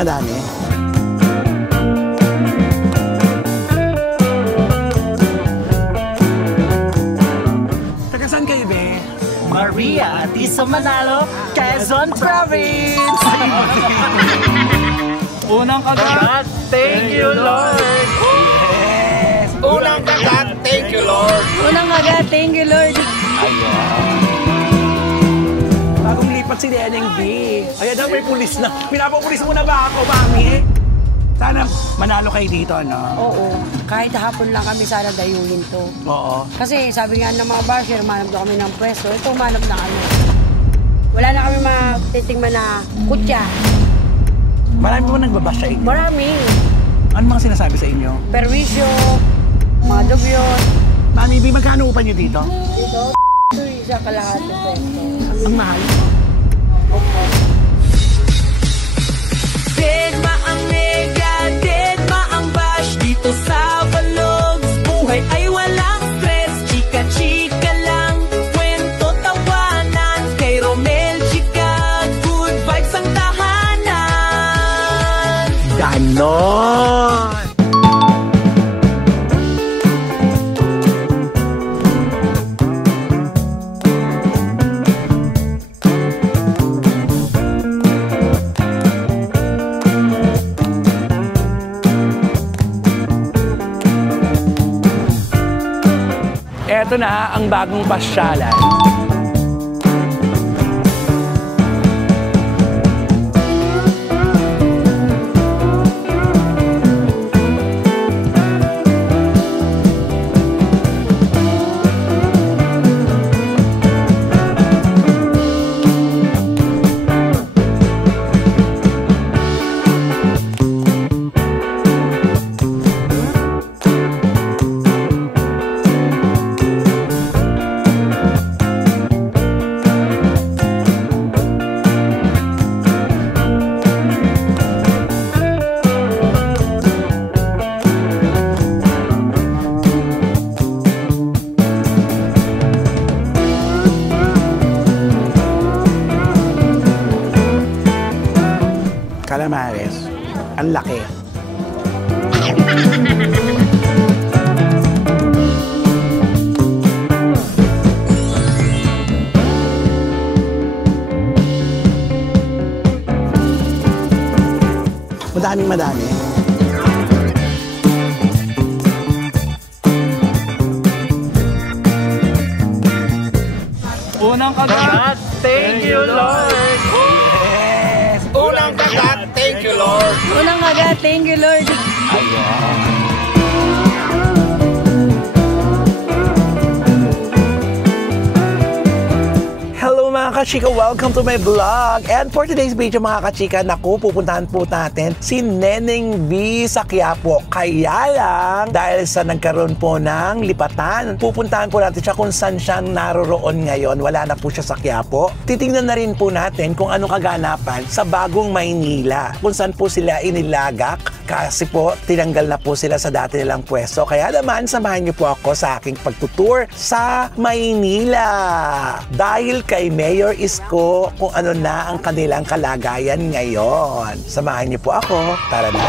madami. Taga saan kayo, be? Maria, Tisa Manalo, Quezon Province! Unang kagat, thank you, Lord! Yes! Unang kagat, thank you, Lord! Unang kagat, thank you, Lord! Bagong lipat si Neneng B. Ayan daw, may pulis na. Pinapapulis mo na ba ako, mami? Sana manalo kayo dito, no? Oo. Kahit hapon lang kami sana dayuhin to. Oo. Kasi sabi nga ng mga basher, manap daw kami ng pwesto. Ito, manap na kami. Wala na kami matitingman na kutya. Marami mo nagbabash sa inyo? Marami. Ano mga sinasabi sa inyo? Perwisyo, mga dugyot. Mami B, magkano upa niyo dito? Dito, isa kalahati pwesto. Ang mahal. Deadma ang nega, deadma ang bash. Dito sa Vlogs, buhay ay walang stress. Chika-chika lang, kwento tawanan. Kay Romel Chika, good vibes ang tahanan. Ganon! Ito na ang bagong pasyalan. Calamares, ang laki. Madami. unang kagat, Thank you, Lord! Yes! Unang kagat, thank you, Lord! Unang kagat, thank you, Lord! Hello mga kachika, welcome to my vlog. And for today's video mga kachika, naku, pupuntahan po natin si Neneng B sa Quiapo. Kaya lang, dahil sa nagkaroon po ng lipatan, pupuntahan po natin siya kung saan siya naroroon ngayon. Wala na po siya sa Quiapo. Titingnan na rin po natin kung ano kaganapan sa bagong Maynila. Kung saan po sila inilagak kasi po tinanggal na po sila sa dati nilang pwesto. Kaya naman, samahan niyo po ako sa aking pagtutour sa Maynila. Dahil kay Mayor Isko kung ano na ang kanilang kalagayan ngayon. Samahan niyo po ako. Tara na!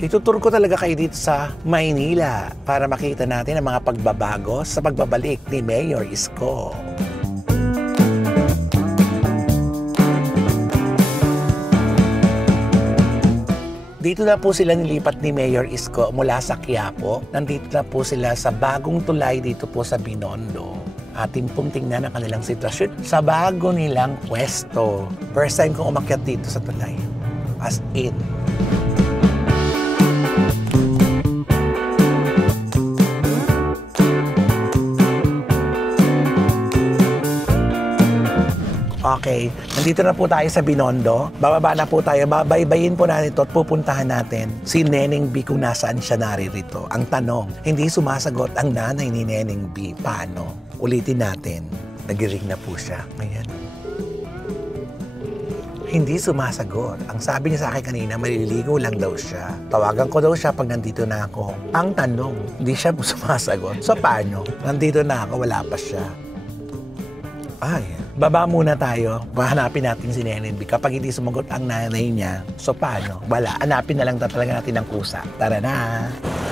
Itutur ko talaga kayo dito sa Maynila para makita natin ang mga pagbabago sa pagbabalik ni Mayor Isko. Dito na po sila nilipat ni Mayor Isko mula sa Quiapo. Nandito na po sila sa bagong tulay dito po sa Binondo. Atin pong tingnan ang kanilang sitwasyon sa bago nilang pwesto. First time kong umakyat dito sa tulay. As in. Okay, nandito na po tayo sa Binondo. Bababa na po tayo. Babaybayin po natin ito at pupuntahan natin si Neneng B kung nasaan siya naririto. Ang tanong, hindi sumasagot ang nanay ni Neneng B. Paano? Ulitin natin. Nagiring na po siya. Ayan. Hindi sumasagot. Ang sabi niya sa akin kanina, maliligo lang daw siya. Tawagan ko daw siya pag nandito na ako. Ang tanong, hindi siya sumasagot. So paano? Nandito na ako, wala pa siya. Ay, baba muna tayo. Hanapin natin si Neneng B. Kapag hindi sumagot ang nanay niya, so paano? Wala. Hanapin na lang talaga natin ng kusa. Tara na.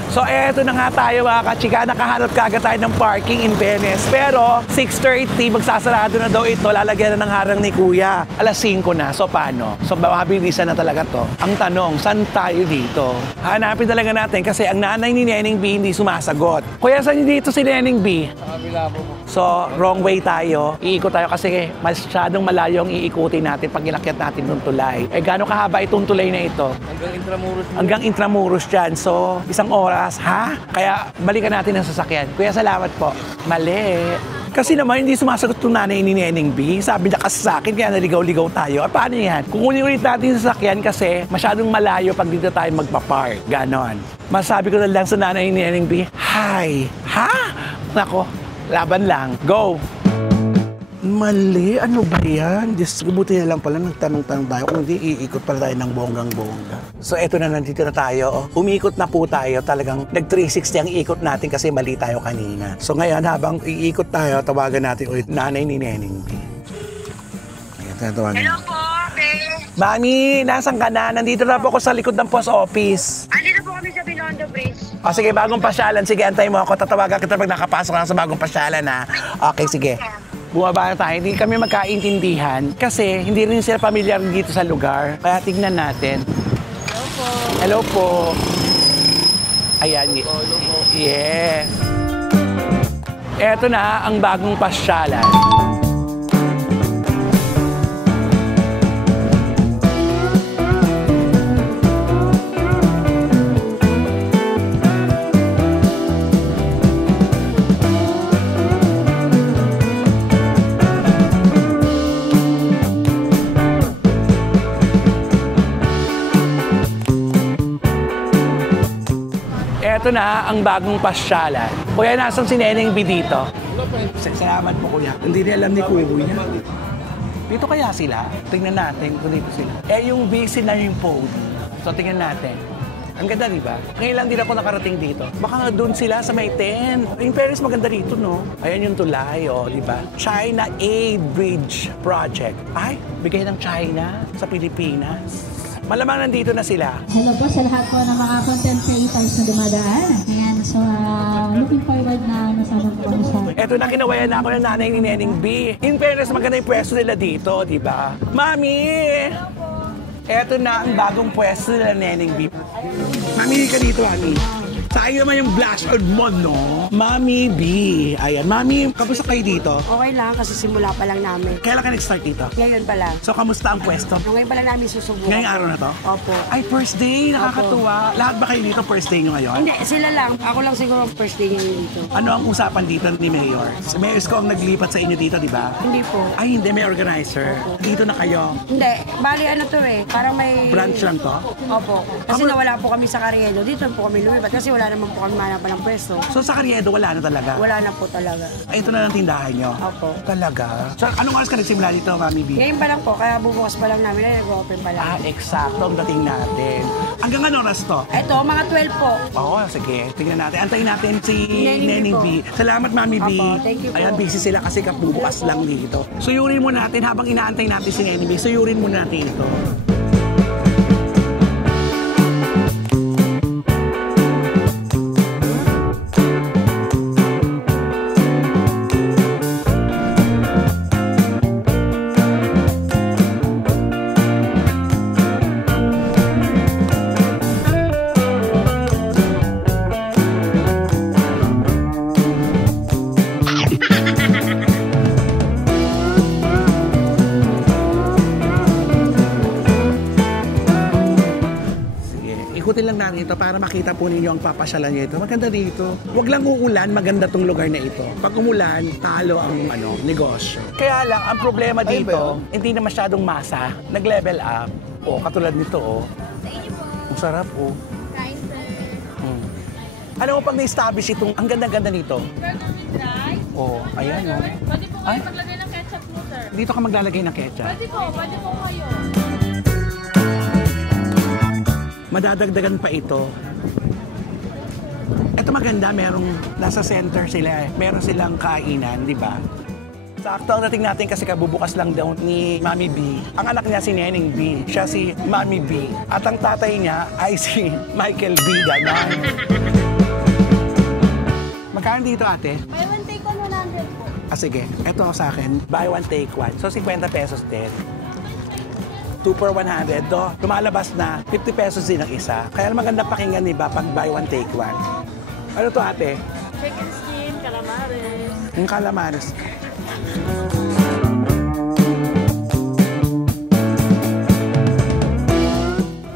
So eto na nga tayo mga kachika. Nakahanap kagad tayo ng parking in Venice. Pero 6:30, magsasarado na daw ito. Lalagyan na ng harang ni Kuya. Alas 5 na. So paano? So mabilisan na talaga to. Ang tanong, saan tayo dito? Hanapin talaga natin kasi ang nanay ni Neneng B hindi sumasagot. Kuya, saan dito si Neneng B? Kabila po. So, wrong way tayo. Iikot tayo kasi masyadong malayo ang iikutin natin pag inakyat natin ng tulay. Eh, gaano kahaba itong tulay na ito? Hanggang Intramuros. Hanggang Intramuros dyan. So, isang oras, ha? Kaya, balikan natin ang sasakyan. Kuya, salamat po. Mali. Kasi naman, hindi sumasagot itong nanay ni Neneng B. Sabi niya kasi sa akin, kaya naligaw-ligaw tayo. Eh, paano yan? Kukunin ulit natin sa sasakyan kasi masyadong malayo pag dito tayo magpa-park. Ganon. Masabi ko na lang sa nanay ni Neneng B, hi. Ha? Nako. Laban lang. Go! Mali. Ano ba yan? Diyos, buti na lang pala nagtanong-tanong tayo kung hindi iikot pala tayo ng bonggang-bongga. So, eto na, nandito na tayo. Umikot na po tayo. Talagang nag-360 ang ikot natin kasi mali tayo kanina. So, ngayon, habang iikot tayo, tawagan natin ulit nanay ni Neneng B. Ayan, tawagan. Hello po, babe. Mami, nasan ka na? Nandito na po ako sa likod ng post office. Andito po kami sa Binondo Bridge. O sige, bagong pasyalan. Sige, antay mo ako. Tatawagan kita pag nakapasok ka na sa bagong pasyalan, ha? Okay, sige. Bumaba na tayo. Hindi kami magkaintindihan kasi hindi rin sila pamilyar dito sa lugar. Kaya tignan natin. Hello po. Hello po. Ayan. Yes. Eto na ang bagong pasyalan. Ito na ang bagong pasyalan. Kuya, nasan si Neneng B dito? Salamat po, Kuya. Hindi niya alam ni Kuya. Dito kaya sila? Tingnan natin kung dito sila. Eh, yung busy na yung phone. So, tingnan natin. Ang ganda, di ba? Ngayon lang din ako nakarating dito. Baka nga doon sila sa may 10. In Paris, maganda rito, no? Ayan yung tulay, oh, di ba? China Aid Bridge Project. Ay, bigay ng China sa Pilipinas. Malamang nandito na sila. Hello po sa lahat po ng mga content creators na dumadaan. Ayan, so looking forward na nasama po kami sa... Eto na, kinawayan na ako ng nanay ni Neneng B. In fairness, maganda yung pwesto nila dito, di ba? Mami! Eto na ang bagong pwesto nila Neneng B. Mami, ka dito, Mami. Sayang naman yung blush on mo, no? Mami B. Ayan, Mami, kamusta kayo dito? Okay lang kasi simula pa lang namin. Kailan ka nag-start dito? Ngayon pa lang. So, kamusta ang pwesto? Ngayon pa lang namin susubukan. Ngayong araw na to? Opo. Ay, first day. Nakakatuwa. Lahat ba kayo dito first day nyo ngayon? Hindi, sila lang. Ako lang siguro ang first day ngayon dito. Ano ang usapan dito ni Mayor? Si Mayor Isko ang naglipat sa inyo dito, di ba? Hindi po. Ay, hindi. May organizer. Dito na kayo. Hindi. Bali ano to eh. Parang may... Branch lang to? Opo. Kasi nawala po kami sa Carriedo. Dito po kami lumipat kasi wala naman po kami manapan ng pwesto. So sa Carriedo, wala na talaga? Wala na po talaga. Ay, ito na lang tindahan nyo? Opo. Talaga? So, anong oras ka nagsimula dito, Mami B? Ngayon pa lang po. Kaya bubukas pa lang namin. Ay, nag-open pa lang. Ah, eksakto ang dating natin. Hanggang anong oras to? Ito, mga 12 po. Oo, sige. Tingnan natin. Antayin natin si Neneng Neneng B. B. Salamat, Mami B. Opo, thank you po. Ayan, busy sila kasi kabubukas lang dito. Suyurin mo natin habang inaantay natin si Neneng B. Suyurin mo natin ito. Ikutin lang natin ito para makita po ninyo ang papasyalan nyo ito. Maganda dito. Huwag lang uulan, maganda tong lugar na ito. Pag umulan, talo ang negosyo. Kaya lang, ang problema dito, hindi na masyadong masa. Nag-level up. O, katulad nito, o. Ang sarap, o. Alam mo, pag na-establish itong, ang ganda-ganda nito. Oh, ayan, o. Pwede po kayo maglagay ng ketchup mo, sir. Dito ka maglalagay ng ketchup. Pwede po kayo. Madadagdagan pa ito. Ito maganda, merong nasa center sila. Meron silang kainan, di ba? Sakto ang dating natin kasi kabubukas lang daw ni Mami B. Ang anak niya si Neneng B. Siya si Mami B. At ang tatay niya ay si Michael B. Ganon. Magkano dito, ate? Buy one take one 100 po. Sige. Ito sa akin. Buy one, take one. So, 50 pesos din. 2 for 100. Do, lumalabas na 50 pesos din ang isa. Kaya maganda pakinggan, diba, pag buy one, take one. Ano to, ate? Chicken skin, calamares. Yung calamares.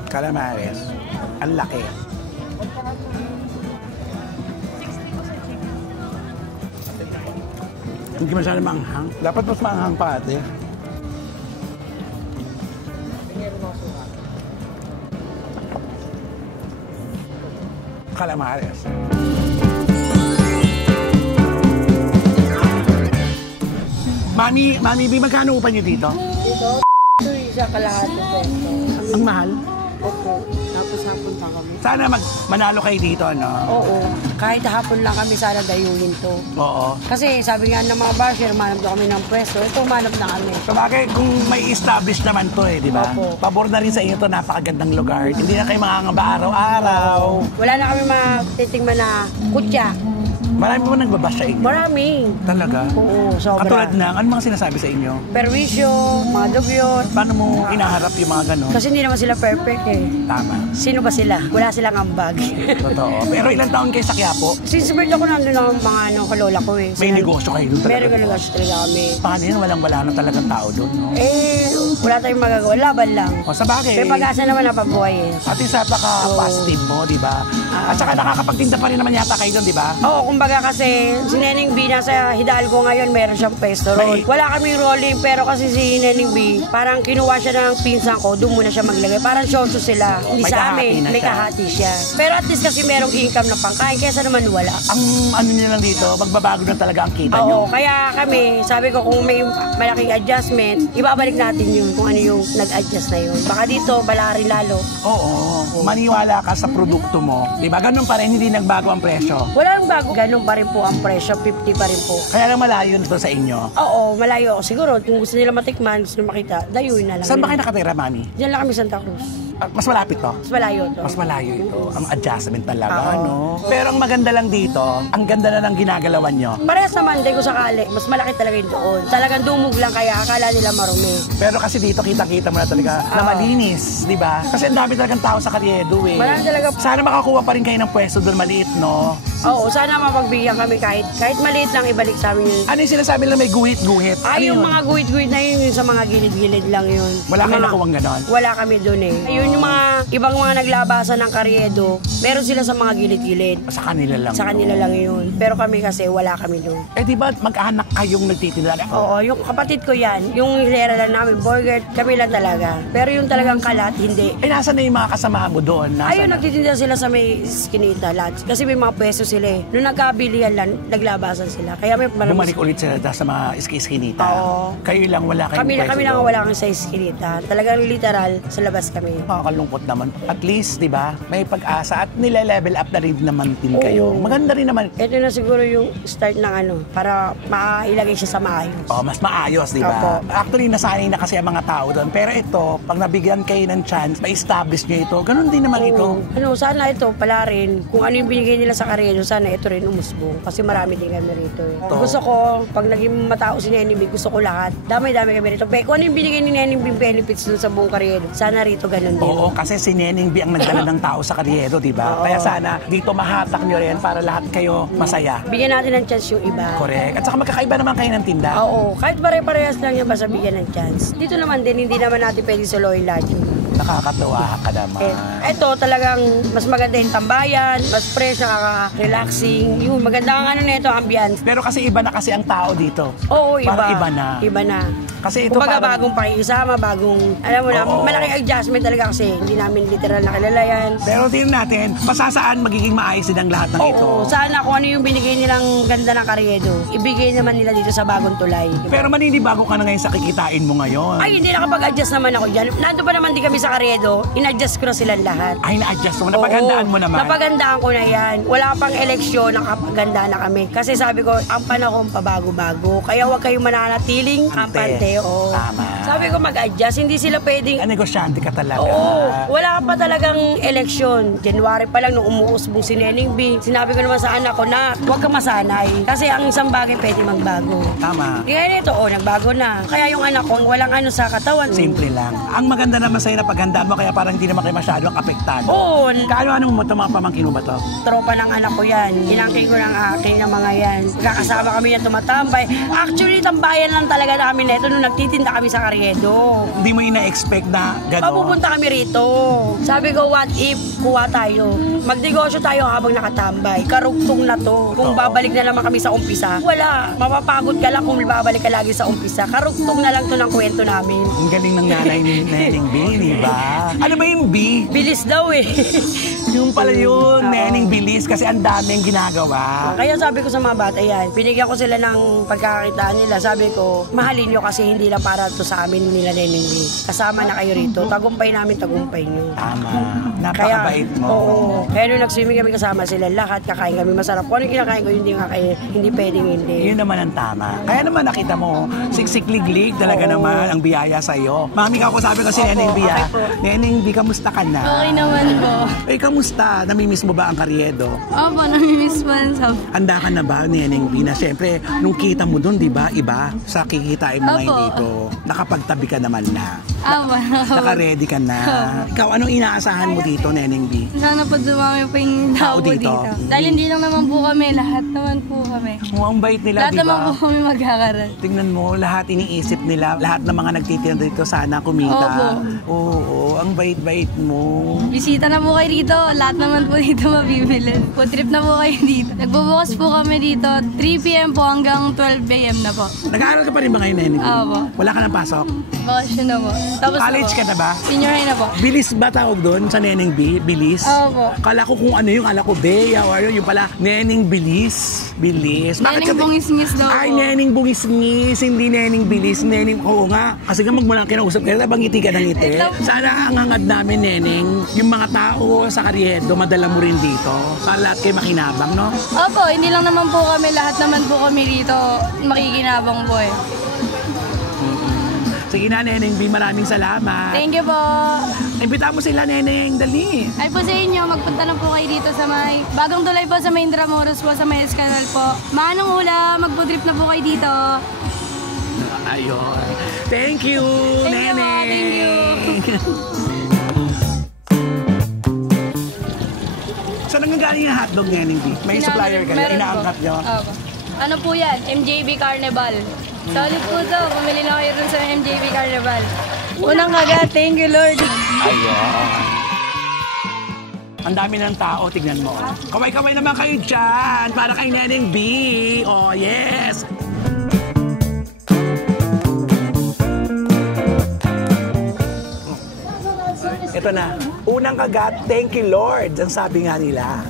Calamares. Ang laki. Hindi masyadong manghang. Dapat mas manghang pa, ate. Calamares. Mami B, magkano upa niyo dito? Dito, isa kalahati po. Ang mahal. Opo, tapos hapon pa kami. Sana manalo kayo dito, no? Oo, kahit hapon lang kami sana dayuhin to. Oo. Kasi sabi nga ng mga basher, manap daw kami ng pwesto. Ito, manap na kami. So bagay, kung may establish naman to di ba? Opo. Pabor na rin sa inyo to, napakagandang lugar. Hindi na kayo makangamba araw-araw. Wala na kami matitingman na kutya. Marami po nagbabas sa inyo. Marami. Talaga? Oo, sobra. Katulad ng, ano mga sinasabi sa inyo? Perwisyo, mga dugyot. Paano mo hinaharap yung mga ganon? Kasi hindi naman sila perfect eh. Tama. Sino ba sila? Wala silang ambag. Totoo. Pero ilang taon kayo sa Quiapo? Since birth ako nandun ang mga kalola ko eh. May negosyo kayo doon talaga? Meron negosyo talaga kami. Paano yun? Walang-wala na talagang tao doon, no? Wala tayong magagawa. Laban lang. O sa bagay. May pag-asa naman na pabuhay eh. At isa positive mo, di ba? At saka nakakapagtinda pa rin naman yata kayo doon, di ba? Oo, kumbaga kasi si Neneng B nasa Hidalgo ngayon, meron siyang pesto ron. May- Wala kaming rolling, pero kasi si Neneng B, parang kinuha siya ng pinsan ko, doon muna siya maglagay. Parang shosyo sila. Hindi May sa kahati amin, na may siya. kahati siya. Pero at least kasi merong income na pangkain, kesa naman wala. Ang ano nyo lang dito, magbabago na talaga ang kita nyo. Oo, kaya kami, sabi ko kung may malaking adjustment, ibabalik natin yun kung ano yung nag-adjust na yun. Baka dito, bala rin lalo. Oo, maniwala ka sa produkto mo. Di ba? Ganun pa rin, hindi nagbago ang presyo. Wala nang bago. Ganun pa rin po ang presyo, 50 pa rin po. Kaya lang malayo nito sa inyo. Oo, malayo ako siguro. Kung gusto nila matikman, gusto nila makita, dayuin na lang. Saan ba kayo nakatira, Mami? Diyan lang kami Santa Cruz. Mas malapit to? Mas malayo to. Mas malayo ito. Ang adjustment talaga, Oo. no? Pero ang maganda lang dito, ang ganda na ng ginagalawan nyo. Parehas naman, di ko sakali. Mas malaki talaga yung doon. Talagang dumog lang kaya akala nila marumi. Pero kasi dito, kita-kita mo na talaga na Oo. malinis, di ba? Kasi ang dami talagang tao sa Carriedo, eh. Marami talaga. Sana makakuha pa rin kayo ng pwesto doon maliit, no? Oo, sana mapagbigyan kami kahit maliit lang ibalik sa amin yun. Ano yung sinasabi nila may guhit-guhit? Ano Yung yun? mga guhit-guhit na yun, yung sa mga gilid-gilid lang yun. Wala kayo Mga- nakuwang ganon? Wala kami doon eh. Ayun yung mga ibang mga naglabasan ng Carriedo, meron sila sa mga gilid-gilid. Sa kanila lang. Sa kanila lang yun. Pero kami kasi wala kami doon. Eh di ba mag-anak kayong nagtitinda? Oo, yung kapatid ko yan, yung hilera lang namin, burger, kami lang talaga. Pero yung talagang kalat, hindi. Eh nasa na yung mga kasamahan mo doon? Nasa Ayun, na? nagtitinda sila sa may skinita lahat. Kasi may mga pwesto sila eh. Nung nagkabilihan lang, naglabasan sila. Kaya may Bumalik ulit sila sa mga iski-iskinita. Oo. Kayo lang wala kayong kami lang wala kang sa skinita. Talagang literal, sa labas kami. Makakalungkot naman. At least, di ba, may pag-asa at nile-level up na rin naman din kayo. Oo. Maganda rin naman. Ito na siguro yung start ng para mailagay siya sa maayos. Oh, mas maayos, di ba? Opo. Actually, nasanay na kasi ang mga tao doon. Pero ito, pag nabigyan kayo ng chance, ma-establish nyo ito. Ganun din naman ito. Sana ito pala rin. Kung ano yung binigay nila sa Carriedo, sana ito rin umusbong. Kasi marami din kami rito. Ito. Gusto ko, pag naging matao si Nenny B, gusto ko lahat. Dami-dami kami rito. Kung ano yung binigay ni Nenny B benefits dun sa buong Carriedo, sana rito ganun din. Oo, kasi si Neneng B ang nagdala ng tao sa Carriedo, di ba? Oo. Kaya sana dito mahatak nyo rin para lahat kayo masaya. Bigyan natin ng chance yung iba. Correct. At saka magkakaiba naman kayo ng tinda. Oo, kahit pare-parehas lang yung basta bigyan ng chance. Dito naman din, hindi naman natin pwede soloyin lahat yun. Nakakatuwa ka naman. Ito talagang mas maganda yung tambayan, mas fresh, nakaka-relaxing. Yun, maganda ang ano nito, ambience. Pero kasi iba na kasi ang tao dito. Oo, iba. Parang iba na. Iba na. Kasi ito Kumbaga parang... bagong pakikisama, bagong, alam mo na, Oo. malaking adjustment talaga kasi hindi namin literal na kilala yan. Pero tingnan natin, pasasaan magiging maayos din ang lahat ng ito. Oo, sana kung ano yung binigay nilang ganda ng Carriedo, ibigay naman nila dito sa bagong tulay. Pero maninibago ka na ngayon sa kikitain mo ngayon. Ay, hindi nakapag-adjust naman ako dyan. Nandun pa naman din kami sa Carriedo, in-adjust ko na silang lahat. Ay, na-adjust mo. Napaghandaan mo naman. Napagandaan ko na yan. Wala pang eleksyon, nakapaganda na kami. Kasi sabi ko, ang panahon pabago-bago. Kaya huwag kayong mananatiling kampante. Oo. Tama. Sabi ko mag-adjust, hindi sila pwedeng... Negosyante ka talaga. Oo. Wala pa talagang eleksyon. January pa lang nung umuusbong si Neneng B. Sinabi ko naman sa anak ko na huwag ka masanay. Kasi ang isang bagay pwede magbago. Tama. Kaya nito, nagbago na. Kaya yung anak ko, walang ano sa katawan. Simple lang. Ang maganda naman sa'yo na paghandaan mo, kaya parang hindi naman kayo masyadong apektado. Oo. Kaano mo ito, mga pamangkin mo ba to? Tropa ng anak ko yan. Inangkin ko ng aking ng mga yan. Kakasama kami yan tumatambay. Actually, tambayan lang talaga namin na ito nung nagtitinda kami sa Carriedo. Hindi mo ina-expect na gano'n? Papupunta kami rito. Sabi ko, what if kuha tayo? Magnegosyo tayo habang nakatambay. Karugtong na to. Kung babalik na naman kami sa umpisa, wala. Mapapagod ka lang kung babalik ka lagi sa umpisa. Karugtong na lang to ng kwento namin. Ang galing ng nanay ni Neneng B, di ba? Ano ba yung B? Bilis daw eh. Yung pala yun, Neneng Bilis, kasi ang daming ginagawa. Kaya sabi ko sa mga bata yan, binigyan ko sila ng pagkakakitaan nila. Sabi ko, mahalin nyo kasi hindi lang para to sa amin nila Neneng B. Kasama na kayo rito. Tagumpay namin, tagumpay nyo. Tama. Napakabait mo. Oo. Kaya nung nag-swimming kami kasama sila, lahat kakain kami masarap. Kung ano yung kinakain ko, hindi pwedeng hindi. Yun naman ang tama. Kaya naman nakita mo, siksik-liglig talaga naman ang biyaya sa'yo. Mami, ako sabi ko si Neneng B, okay po. Neneng B, kamusta ka na? Okay naman po. Eh, kamusta? Namimiss mo ba ang Carriedo? Opo, namimiss po ang sab. Handa ka na ba, Neneng B, na siyempre, nung kita mo doon, di ba, iba sa kikitain mo ngayon Opo. dito. Nakapagtabi ka naman na. Opo. Naka-ready ka na. Ikaw, anong inaasahan mo dito, Neneng B? Sana po dumami pa yung tao Tao dito. dito. Dahil hindi lang naman po kami, lahat naman po kami. Oh, ang bait nila, Lahat di naman ba? po kami magkakaroon. Tingnan mo, lahat iniisip nila, lahat ng mga nagtitinda dito sana kumita. Oo, ang bait-bait mo. Bisita na po kayo dito, lahat naman po dito mabibili. Po trip na po kayo dito. Nagbubukas po kami dito, 3 p.m. po hanggang 12 a.m. na po. Nag-aaral ka pa rin ba ngayon, Neneng B? Opo. Wala ka nang pasok? Bakasyon na po. Tapos College na po. ka na ba? Senior high na po. Bilis ba tawag doon sa Neneng B? Bilis? Opo. Kala ko kung ano yung, kala ko Bea or yung pala, Neneng Bilis. Bilis. Neneng bungis-ngis daw Ay, po. Neneng bungis-ngis, hindi Neneng Bilis. Neneng, oo nga. Kasi nga magmulang kinausap kayo, tabang ngiti ka ng ngiti. Sana ang hangad namin, Neneng, yung mga tao sa Carriedo, madala mo rin dito. Para lahat kayo makinabang, no? Opo, hindi lang naman po kami, lahat naman po kami dito makikinabang po eh. Sige na, Neneng B, maraming salamat. Thank you po. Imbita mo sila, Neneng, dali. Ay po sa inyo, magpunta na po kayo dito sa may bagong tulay po sa may Intramuros po, sa may Escanal po. Manong hula, magpo-trip na po kayo dito. Ayun. Thank you, Thank you, Neneng. thank you. Saan ang galing yung hotdog, Neneng B? May supplier ka na, Meron po. inaangkat nyo. Opo. Ano po yan? MJB Carnival. Solid po to. Pumili na kayo dun sa MJB Carnival. Unang kagat, thank you Lord. Ayun. Ang dami ng tao, tignan mo. Kaway-kaway naman kayo dyan para kay Neneng B. Oh, yes! Ito na. Unang kagat, thank you Lord. Ang sabi nga nila.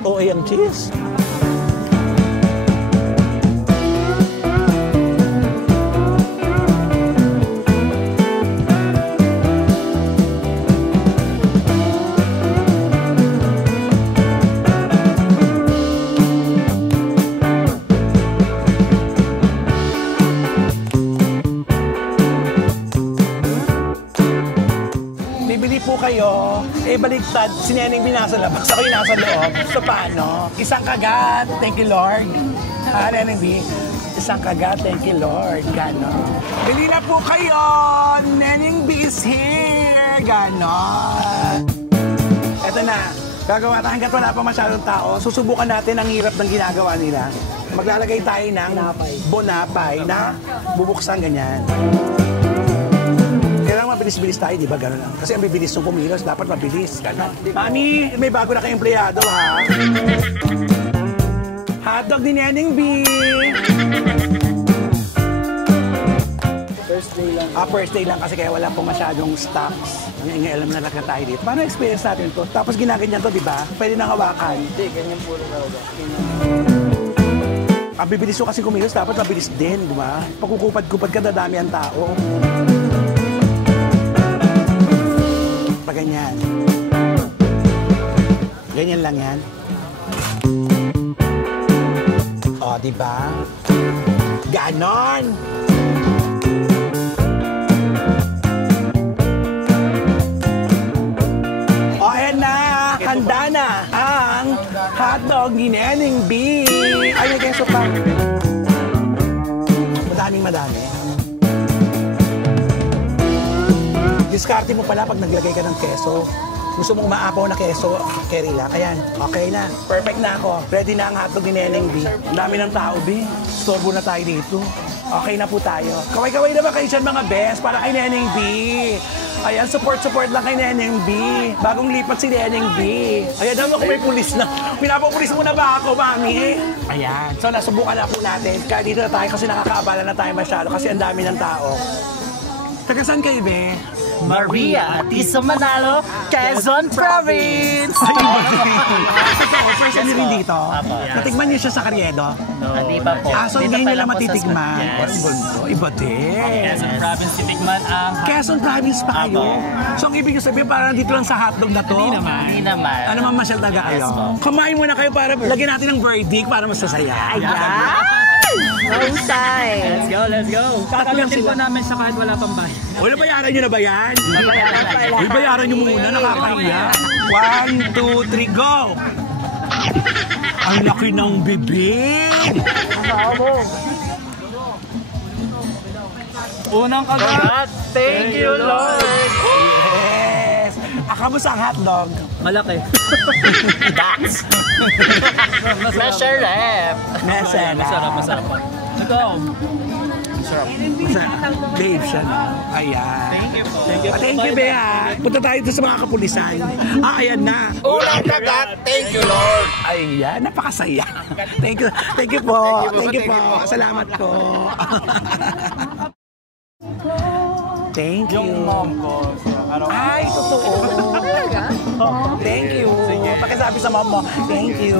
OMGs. Bibili po kayo, baliktad, si Neneng B nasa labas, ako yung nasa loob. So paano? Isang kagat, thank you Lord. Neneng B, isang kagat, thank you Lord. Ganon. Bili na po kayo, Neneng B is here. Ganon. Eto na, Gagawa tayo hanggat wala pa masyadong tao. Susubukan natin ang hirap ng ginagawa nila. Maglalagay tayo ng bonapay na bubuksan ganyan. Kailangan mabilis-bilis tayo, di ba? Ganun lang. Kasi ang bibilis ng kumilos, dapat mabilis. Ganun. Mami, may bago na kayong empleyado, ha? Hotdog ni Neneng B. First day lang kasi kaya wala pong masyadong stocks. Alam na lang tayo dito. Paano experience natin to? Tapos ginaganyan to, di ba? Pwede nang hawakan. Hindi, ganyan po lang. Ang bibilis ko kasi kumilos, dapat mabilis din, di ba? Pagkukupad-kupad ka, dadami ang tao. Pag ganyan. Ganyan lang yan. O, di ba? Ganon! Handa na ang hotdog ni Neneng B. Ay, may keso pa. Madaming. Diskarte mo pala pag naglagay ka ng keso. Gusto mong maapaw na keso, carry lang. Ayan, okay na. Perfect na ako. Ready na ang hotdog ni Neneng B. Ang dami ng tao, B. Storbo na tayo dito. Okay na po tayo. Kaway-kaway naman kayo dyan mga best para kay Neneng B. Ayan, support lang kay Neneng B. Bagong lipat si Neneng B. Ayan naman kung may pulis na. Pinapapulis mo na ba ako, mami? Ayan. So, nasubukan na po natin. Kaya dito na tayo kasi nakakaabala na tayo masyado kasi ang dami ng tao. Taga saan kayo, be? Maria Atisa Manalo, Quezon Province! First time nyo rin dito? Natikman niyo siya sa Carriedo? Hindi pa po. So hindi nila matitikman? Yes. Iba din. Quezon Province titikman ang... Quezon Province pa kayo? So ang ibig sabihin parang dito lang sa hotdog na to? Hindi naman. Ano man masyal taga kayo? Kumain muna kayo para lagyan natin ng verdict para masasaya. Ayan! Husay! Let's go! Kakalasin po namin sa kahit wala pang bayan. Wala, bayaran nyo na ba yan? Uy, bayaran nyo muna, nakakahiya. 1, 2, 3, go! Ang laki ng bibig! Unang kagat. Thank you, Lord! Yes! Kamusta ang hotdog? Malaki. Dax! Masarap! Masarap. Go. Babe siya na. Ayan. Thank you po. Thank you po. Thank you, Bea. Punta tayo doon sa mga kapulisan. Ayan na. Unang kagat, thank you, Lord. Ayan, napakasaya. Thank you po. Thank you po. Salamat po. Thank you. Yung mom ko. Ay, totoo. Thank you. Pakisabi sa mom mo. Thank you.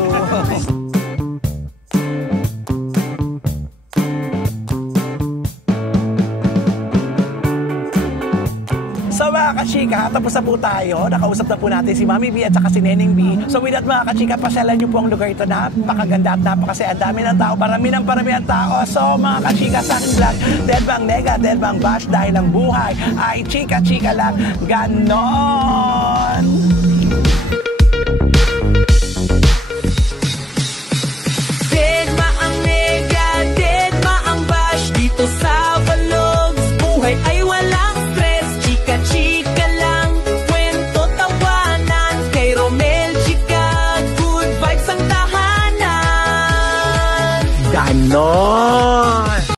So mga kachika, tapos na po tayo. Nakausap na po natin si Mami B at saka si Neneng B. So with that mga kachika, pasyalan niyo po ang lugar ito. Napakaganda at napakasaya. Ang dami ng tao, parami ng tao. So mga kachika, sa aking vlog, dead bang nega, dead bang bash, dahil ang buhay ay chika-chika lang. Ganon! Deadma ang nega, deadma ang bash. Dito sa Vlogs, buhay ay walang stress. Chika-chika lang, kwento tawanan. Kay Romel, chika, good vibes ang tahanan. Ganon!